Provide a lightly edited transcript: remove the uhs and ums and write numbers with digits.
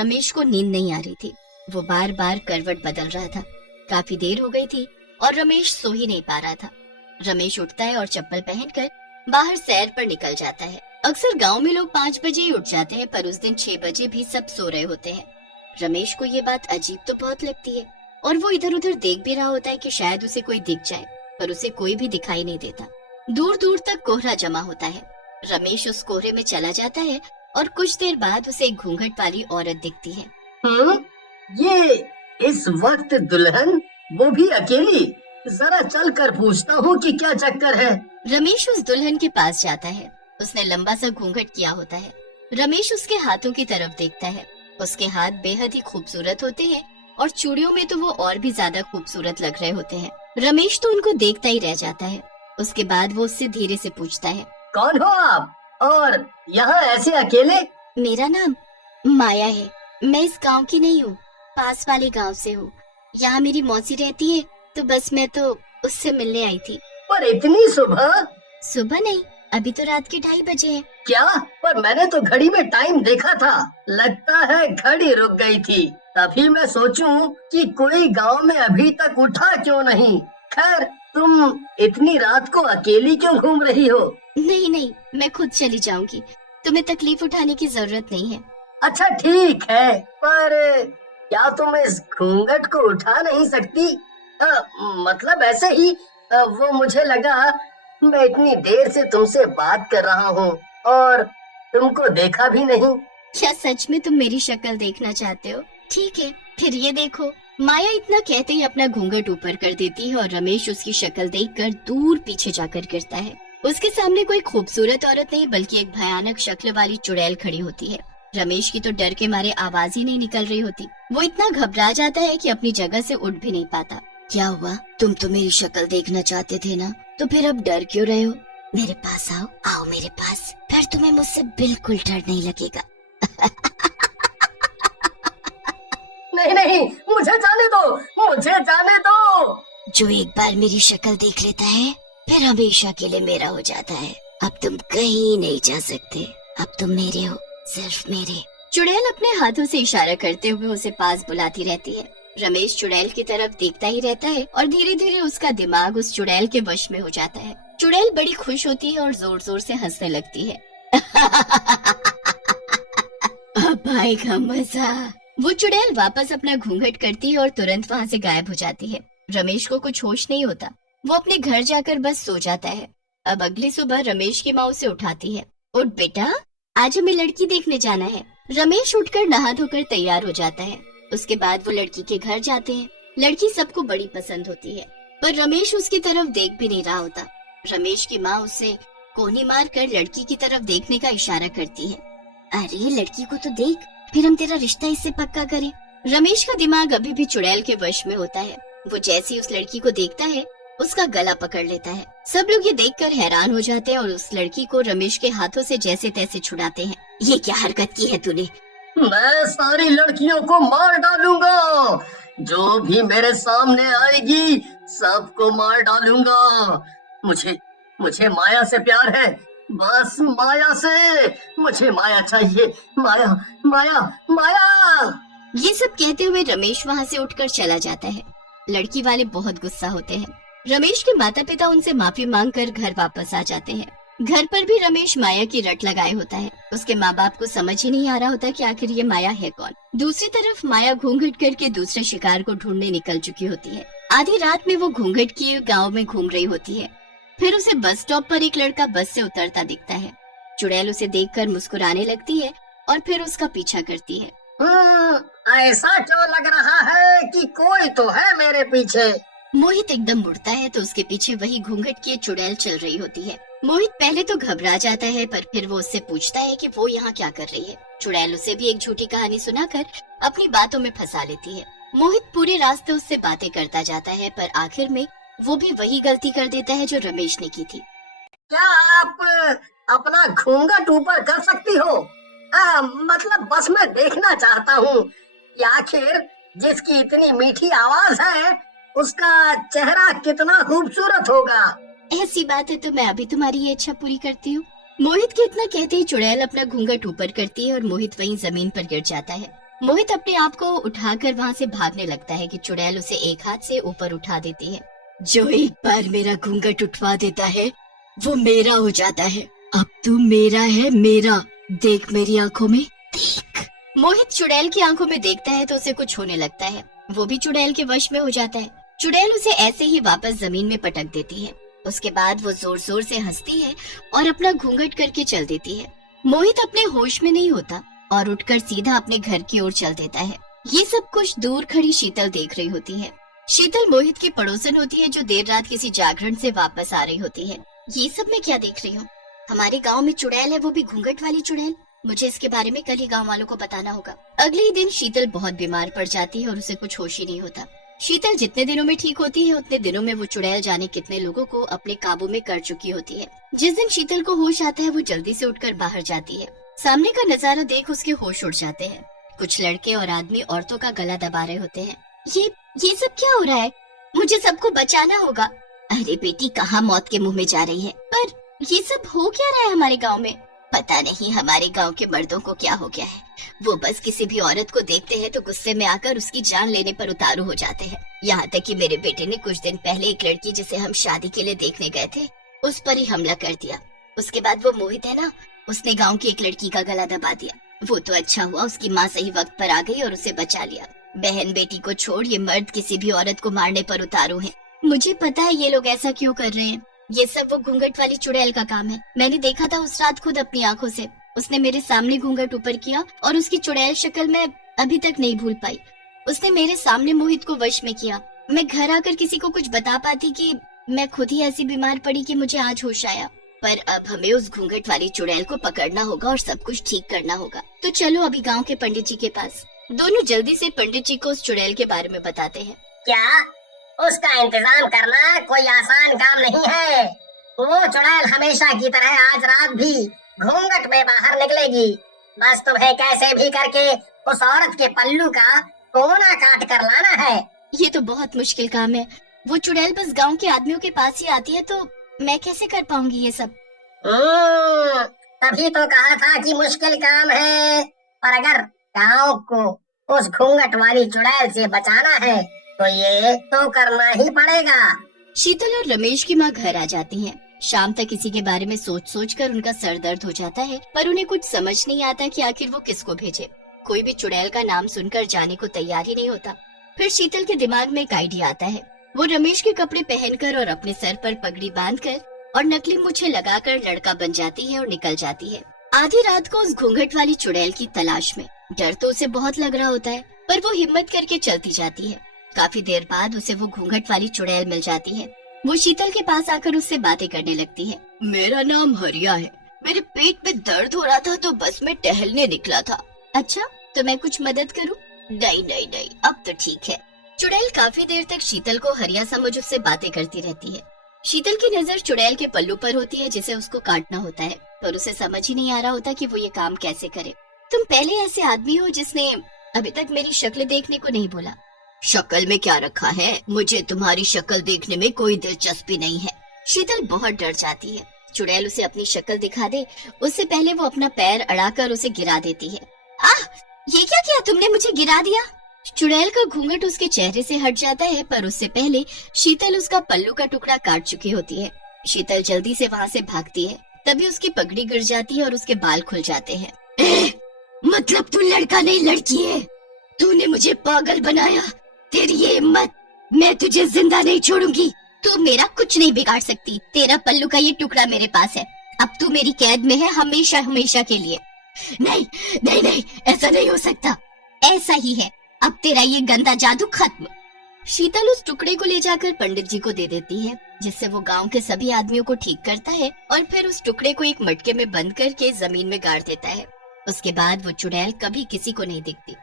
रमेश को नींद नहीं आ रही थी। वो बार बार करवट बदल रहा था। काफी देर हो गई थी और रमेश सो ही नहीं पा रहा था। रमेश उठता है और चप्पल पहनकर बाहर सैर पर निकल जाता है। अक्सर गांव में लोग 5 बजे ही उठ जाते हैं, पर उस दिन 6 बजे भी सब सो रहे होते हैं। रमेश को ये बात अजीब तो बहुत लगती है और वो इधर उधर देख भी रहा होता है कि शायद उसे कोई दिख जाए, पर उसे कोई भी दिखाई नहीं देता। दूर दूर तक कोहरा जमा होता है। रमेश उस कोहरे में चला जाता है और कुछ देर बाद उसे एक घूंघट वाली औरत दिखती है। ये इस वक्त दुल्हन, वो भी अकेली? जरा चल कर पूछता हूँ कि क्या चक्कर है। रमेश उस दुल्हन के पास जाता है। उसने लंबा सा घूंघट किया होता है। रमेश उसके हाथों की तरफ देखता है। उसके हाथ बेहद ही खूबसूरत होते हैं और चूड़ियों में तो वो और भी ज्यादा खूबसूरत लग रहे होते हैं। रमेश तो उनको देखता ही रह जाता है। उसके बाद वो उससे धीरे से पूछता है, कौन हो आप और यहाँ ऐसे अकेले? मेरा नाम माया है। मैं इस गांव की नहीं हूँ, पास वाले गांव से हूँ। यहाँ मेरी मौसी रहती है, तो बस मैं तो उससे मिलने आई थी। पर इतनी सुबह? सुबह नहीं, अभी तो रात के 2:30 बजे हैं। क्या? पर मैंने तो घड़ी में टाइम देखा था। लगता है घड़ी रुक गई थी। तभी मैं सोचूं कि कोई गांव में अभी तक उठा क्यों नहीं। खैर, तुम इतनी रात को अकेली क्यों घूम रही हो? नहीं नहीं, मैं खुद चली जाऊंगी। तुम्हें तकलीफ उठाने की जरूरत नहीं है। अच्छा ठीक है, पर क्या तुम इस घूंघट को उठा नहीं सकती? मतलब ऐसे ही। वो मुझे लगा, मैं इतनी देर से तुमसे बात कर रहा हूँ और तुमको देखा भी नहीं। क्या सच में तुम मेरी शक्ल देखना चाहते हो? ठीक है, फिर ये देखो। माया इतना कहते ही अपना घूंघट ऊपर कर देती है और रमेश उसकी शक्ल देखकर दूर पीछे जाकर गिरता है। उसके सामने कोई खूबसूरत औरत नहीं, बल्कि एक भयानक शक्ल वाली चुड़ैल खड़ी होती है। रमेश की तो डर के मारे आवाज ही नहीं निकल रही होती। वो इतना घबरा जाता है कि अपनी जगह से उठ भी नहीं पाता। क्या हुआ? तुम तो मेरी शक्ल देखना चाहते थे ना, तो फिर अब डर क्यों रहे हो? मेरे पास आओ, आओ मेरे पास, फिर तुम्हें मुझसे बिल्कुल डर नहीं लगेगा। नहीं नहीं, मुझे जाने दो, मुझे जाने दो। जो एक बार मेरी शक्ल देख लेता है, फिर हमेशा के लिए मेरा हो जाता है। अब तुम कहीं नहीं जा सकते, अब तुम मेरे हो, सिर्फ मेरे। चुड़ैल अपने हाथों से इशारा करते हुए उसे पास बुलाती रहती है। रमेश चुड़ैल की तरफ देखता ही रहता है और धीरे धीरे उसका दिमाग उस चुड़ैल के वश में हो जाता है। चुड़ैल बड़ी खुश होती है और जोर जोर से हंसने लगती है। अब आएगा मजा। वो चुड़ैल वापस अपना घूंघट करती है और तुरंत वहाँ से गायब हो जाती है। रमेश को कुछ होश नहीं होता। वो अपने घर जाकर बस सो जाता है। अब अगली सुबह रमेश की माँ उसे उठाती है। उठ बेटा, आज हमें लड़की देखने जाना है। रमेश उठकर नहा धोकर तैयार हो जाता है। उसके बाद वो लड़की के घर जाते हैं। लड़की सबको बड़ी पसंद होती है, पर रमेश उसकी तरफ देख भी नहीं रहा होता। रमेश की माँ उसे कोनी मार कर लड़की की तरफ देखने का इशारा करती है। अरे लड़की को तो देख, फिर हम तेरा रिश्ता इससे पक्का करें। रमेश का दिमाग अभी भी चुड़ैल के वश में होता है। वो जैसे ही उस लड़की को देखता है, उसका गला पकड़ लेता है। सब लोग ये देखकर हैरान हो जाते हैं और उस लड़की को रमेश के हाथों से जैसे तैसे छुड़ाते हैं। ये क्या हरकत की है तूने? मैं सारी लड़कियों को मार डालूंगा। जो भी मेरे सामने आएगी, सबको मार डालूंगा। मुझे मुझे माया से प्यार है, बस माया से। मुझे माया चाहिए, माया माया माया। ये सब कहते हुए रमेश वहाँ से उठकर चला जाता है। लड़की वाले बहुत गुस्सा होते हैं। रमेश के माता पिता उनसे माफी मांगकर घर वापस आ जाते हैं। घर पर भी रमेश माया की रट लगाए होता है। उसके माँ बाप को समझ ही नहीं आ रहा होता कि आखिर ये माया है कौन। दूसरी तरफ माया घूंघट करके दूसरे शिकार को ढूंढने निकल चुकी होती है। आधी रात में वो घूंघट किए गाँव में घूम रही होती है। फिर उसे बस स्टॉप पर एक लड़का बस से उतरता दिखता है। चुड़ैल उसे देखकर मुस्कुराने लगती है और फिर उसका पीछा करती है। ऐसा क्यों लग रहा है कि कोई तो है मेरे पीछे? मोहित एकदम मुड़ता है तो उसके पीछे वही घूंघट किए चुड़ैल चल रही होती है। मोहित पहले तो घबरा जाता है, पर फिर वो उससे पूछता है कि वो यहाँ क्या कर रही है। चुड़ैल उसे भी एक झूठी कहानी सुनाकर अपनी बातों में फंसा लेती है। मोहित पूरे रास्ते उससे बातें करता जाता है, पर आखिर में वो भी वही गलती कर देता है जो रमेश ने की थी। क्या आप अपना घूंघट ऊपर कर सकती हो? मतलब बस मैं देखना चाहता हूँ कि आखिर जिसकी इतनी मीठी आवाज है, उसका चेहरा कितना खूबसूरत होगा। ऐसी बात है तो मैं अभी तुम्हारी ये इच्छा पूरी करती हूँ। मोहित के इतना कहते ही चुड़ैल अपना घूंघट ऊपर करती है और मोहित वहीं जमीन पर गिर जाता है। मोहित अपने आप को उठाकर वहाँ से भागने लगता है कि चुड़ैल उसे एक हाथ से ऊपर उठा देती है। जो एक बार मेरा घूंघट उठवा देता है वो मेरा हो जाता है। अब तू मेरा है, मेरा। देख मेरी आंखों में, देख। मोहित चुड़ैल की आंखों में देखता है तो उसे कुछ होने लगता है। वो भी चुड़ैल के वश में हो जाता है। चुड़ैल उसे ऐसे ही वापस जमीन में पटक देती है। उसके बाद वो जोर जोर से हंसती है और अपना घूंघट करके चल देती है। मोहित अपने होश में नहीं होता और उठकर सीधा अपने घर की ओर चल देता है। ये सब कुछ दूर खड़ी शीतल देख रही होती है। शीतल मोहित की पड़ोसन होती है जो देर रात किसी जागरण से वापस आ रही होती है। ये सब मैं क्या देख रही हूँ? हमारे गांव में चुड़ैल है, वो भी घूंघट वाली चुड़ैल। मुझे इसके बारे में कल ही गांव वालों को बताना होगा। अगले ही दिन शीतल बहुत बीमार पड़ जाती है और उसे कुछ होश ही नहीं होता। शीतल जितने दिनों में ठीक होती है उतने दिनों में वो चुड़ैल जाने कितने लोगों को अपने काबू में कर चुकी होती है। जिस दिन शीतल को होश आता है वो जल्दी से उठकर बाहर जाती है। सामने का नजारा देख उसके होश उड़ जाते हैं। कुछ लड़के और आदमी औरतों का गला दबा रहे होते हैं। ये सब क्या हो रहा है? मुझे सबको बचाना होगा। अरे बेटी, कहाँ मौत के मुंह में जा रही है? पर ये सब हो क्या रहा है हमारे गांव में? पता नहीं हमारे गांव के मर्दों को क्या हो गया है। वो बस किसी भी औरत को देखते हैं तो गुस्से में आकर उसकी जान लेने पर उतारू हो जाते हैं। यहाँ तक कि मेरे बेटे ने कुछ दिन पहले एक लड़की जिसे हम शादी के लिए देखने गए थे उस पर ही हमला कर दिया। उसके बाद वो मोहित है ना, उसने गांव की एक लड़की का गला दबा दिया। वो तो अच्छा हुआ उसकी माँ सही वक्त पर आ गई और उसे बचा लिया। बहन बेटी को छोड़ ये मर्द किसी भी औरत को मारने पर उतारू हैं। मुझे पता है ये लोग ऐसा क्यों कर रहे हैं। ये सब वो घूंघट वाली चुड़ैल का काम है। मैंने देखा था उस रात खुद अपनी आंखों से। उसने मेरे सामने घूंघट ऊपर किया और उसकी चुड़ैल शक्ल मैं अभी तक नहीं भूल पाई। उसने मेरे सामने मोहित को वश में किया। मैं घर आकर किसी को कुछ बता पाती कि मैं खुद ही ऐसी बीमार पड़ी कि मुझे आज होश आया। पर अब हमें उस घूंघट वाली चुड़ैल को पकड़ना होगा और सब कुछ ठीक करना होगा। तो चलो अभी गांव के पंडित जी के पास। दोनों जल्दी से पंडित जी को उस चुड़ैल के बारे में बताते हैं। क्या उसका इंतजाम करना कोई आसान काम नहीं है। वो चुड़ैल हमेशा की तरह आज रात भी घूंघट में बाहर निकलेगी। बस तुम्हें कैसे भी करके उस औरत के पल्लू का कोना काट कर लाना है। ये तो बहुत मुश्किल काम है। वो चुड़ैल बस गांव के आदमियों के पास ही आती है तो मैं कैसे कर पाऊंगी ये सब? तभी तो कहा था कि मुश्किल काम है। और अगर गांव को उस घूंघट वाली चुड़ैल से बचाना है तो ये तो करना ही पड़ेगा। शीतल और रमेश की माँ घर आ जाती हैं। शाम तक इसी के बारे में सोच सोच कर उनका सर दर्द हो जाता है, पर उन्हें कुछ समझ नहीं आता कि आखिर वो किसको भेजे। कोई भी चुड़ैल का नाम सुनकर जाने को तैयार ही नहीं होता। फिर शीतल के दिमाग में एक आइडिया आता है। वो रमेश के कपड़े पहनकर और अपने सर पर पगड़ी बांधकर और नकली मूछें लगाकर लड़का बन जाती है और निकल जाती है आधी रात को उस घूंघट वाली चुड़ैल की तलाश में। डर तो उसे बहुत लग रहा होता है, पर वो हिम्मत करके चलती जाती है। काफी देर बाद उसे वो घूंघट वाली चुड़ैल मिल जाती है। वो शीतल के पास आकर उससे बातें करने लगती है। मेरा नाम हरिया है। मेरे पेट में दर्द हो रहा था तो बस मैं टहलने निकला था। अच्छा, तो मैं कुछ मदद करूं? नहीं नहीं नहीं, अब तो ठीक है। चुड़ैल काफी देर तक शीतल को हरिया समझ उससे बातें करती रहती है। शीतल की नजर चुड़ैल के पल्लू पर होती है जिसे उसको काटना होता है, पर उसे समझ ही नहीं आ रहा होता कि वो ये काम कैसे करे। तुम पहले ऐसे आदमी हो जिसने अभी तक मेरी शक्ल देखने को नहीं बोला। शक्ल में क्या रखा है? मुझे तुम्हारी शक्ल देखने में कोई दिलचस्पी नहीं है। शीतल बहुत डर जाती है। चुड़ैल उसे अपनी शक्ल दिखा दे उससे पहले वो अपना पैर अड़ाकर उसे गिरा देती है। आह, ये क्या किया तुमने? मुझे गिरा दिया। चुड़ैल का घूंघट उसके चेहरे से हट जाता है, पर उससे पहले शीतल उसका पल्लू का टुकड़ा काट चुकी होती है। शीतल जल्दी से वहाँ से भागती है। तभी उसकी पगड़ी गिर जाती है और उसके बाल खुल जाते हैं। मतलब तू लड़का नहीं लड़की है? तूने मुझे पागल बनाया। तेरी ये हिम्मत, मैं तुझे जिंदा नहीं छोड़ूंगी। तू मेरा कुछ नहीं बिगाड़ सकती। तेरा पल्लू का ये टुकड़ा मेरे पास है। अब तू मेरी कैद में है हमेशा हमेशा के लिए। नहीं नहीं नहीं, ऐसा नहीं हो सकता। ऐसा ही है। अब तेरा ये गंदा जादू खत्म। शीतल उस टुकड़े को ले जाकर पंडित जी को दे देती है, जिससे वो गांव के सभी आदमियों को ठीक करता है और फिर उस टुकड़े को एक मटके में बंद करके जमीन में गाड़ देता है। उसके बाद वो चुड़ैल कभी किसी को नहीं दिखती।